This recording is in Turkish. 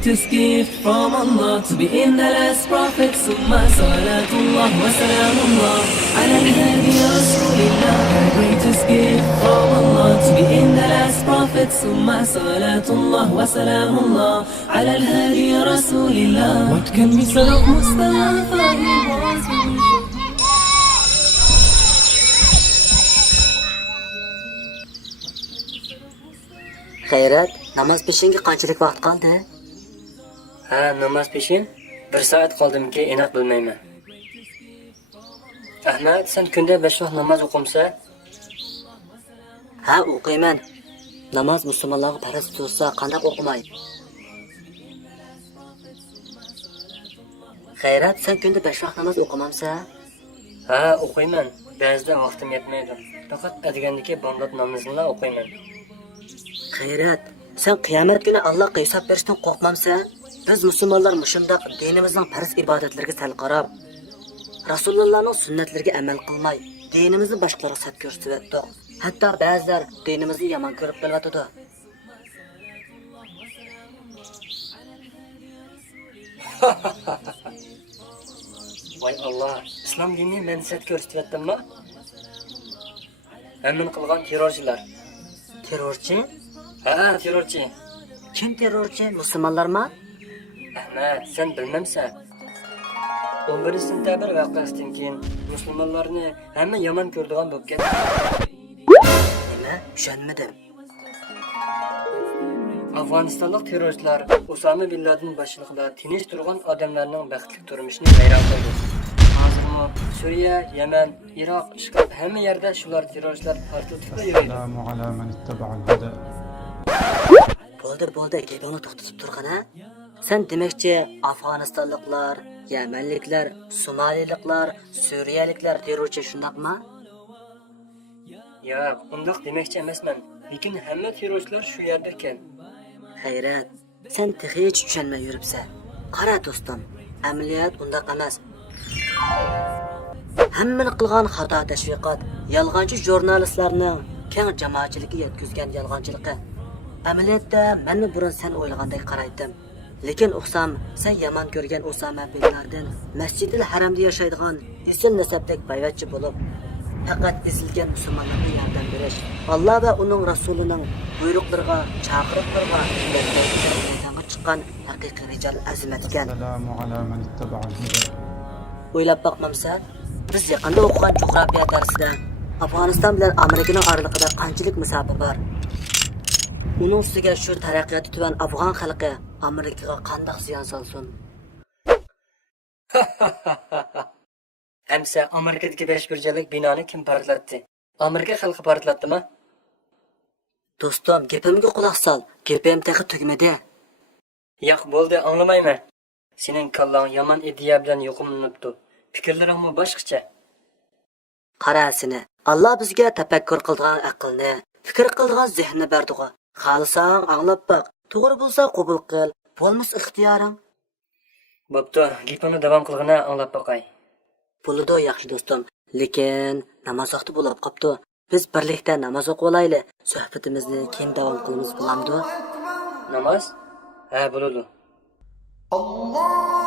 greatest gift from Allah to be in the last prophet. Summa salatullah wa salamullah ala al-hadi rasulillah. The greatest gift from Allah to be in the last prophet. Summa salatullah wa salamullah ala al-hadi rasulillah. What can be said of Mustafa? He was Xayrat, namoz peshinga qanchalik vaqt qoldi? Ha, namoz peshin 1 soat qoldimki, aniq bilmayman. Ahmad, sen kunda 5 vaqt namoz o'qimsa? Ha, o'qiyman. Namoz musulmonlarga farz bo'lsa, qanday o'qimay? Xayrat, sen kunda 5 vaqt namoz o'qimamsa? Ha, o'qiyman. Ba'zida vaqtim yetmaydi. Faqat adigandagi bomdod namozini o'qiyman. Xayrat, sen qiyomat kuni Allohga hisob berishdan qo'rqmamsa? Biz musulmonlar mushundaq dinimizning farz ibodatlariga sal qarab, Rasulullohning sunnatlariga amal qilmay, dinimizni boshqalarga sat ko'rsatdik. Hatto ba'zilar dinimizni yomon ko'rib qo'yadi. Voy Allah, islom dinini men sat ko'rsatyaptimmi? Hamma qilgan terrorchilar. Terrorchi? Ha, terrorchi. Kim terrorchi? Musulmonlarmi? Ahmad, sen bilmamsan. 11 sentabr voqeasidan keyin musulmonlarni hamma yomon ko'radigan bo'lib ketdi. Nima? Tushunmadim. Afg'onistonlik terrorchilar Osama bin Laden boshchiligida tinch turgan odamlarning baxtli turmushini vayron qildi. Hozirmi Suriya, Yaman, Iroq, Ishqoq hamma yerda shular terrorchilar portlatib yuradi. Bo'ldi, gapingni to'xtatib turg'ana. Sen demakchi Afg'onistonliklar, Yamanliklar, Somaliliklar, Suriyaliklar terrorchi shundaqmi? Yo'q, undoq demoqchi emasman. Lekin hamma terrorchilar shu yerda ekan. Xayrat, sen hech tushunmay yuribsan. Qara do'stim, amaliyot undaq emas. Hammani qilgan xato tashviqot, yolg'onchi jurnalistlarning keng jamoatchilikka yetkazgan yolg'onchiligi. Amaliyotda men burun sen o'ylagandek qaraydim. Lekin o'xsam, sen yomon ko'rgan Osama bin Laden Masjidil Haramda yashaydigan isil nasabdek bayvatchi bo'lib, faqat ezilgan musulmonlarga yordam berish, Alloh va uning rasulining buyruqlariga, chaqiriqlariga maydonga chiqqan haqiqiy rijal azimat ekan. O'ylab boqmamsa, biz yaqinda o'qigan jo'g'rafiya darsida Afg'oniston bilan Amerikaning oralig'ida qanchalik masofa bor? Uning ustiga shu taraqqiyoti tuban Afg'on xalqi Amerikaga qanday ziyon solsin? Amsa Amerikadagi 5 burjalik binoni kim portlatdi? Amerika xalqi portlatdimi? Do'stim, gapimga quloq sol. Gapim taxi tugmadi. Yo'q, bo'ldi, anglamayman. Sening kallang yomon ideya bilan yo'qimlanibdi. Fikrlaringmi boshqacha? Qara seni. Alloh bizga tafakkur qiladigan aqlni, fikr qiladigan zehnni berdi. Xohlasang anglab boq. To'g'ri bo'lsa qabul qil. Bo'lmasa ixtiyoring. Bo'pti, gapimni davom qilg'ina anglab boqay. Bo'ladi, yaxshi do'stim. Lekin namoz vaqti bo'lib qopti. Biz birlikda namoz o'qib olaylik. Suhbatimizni keyin davom qilamiz, bo'lamdi? Namoz? Ha, bo'ladi. Allah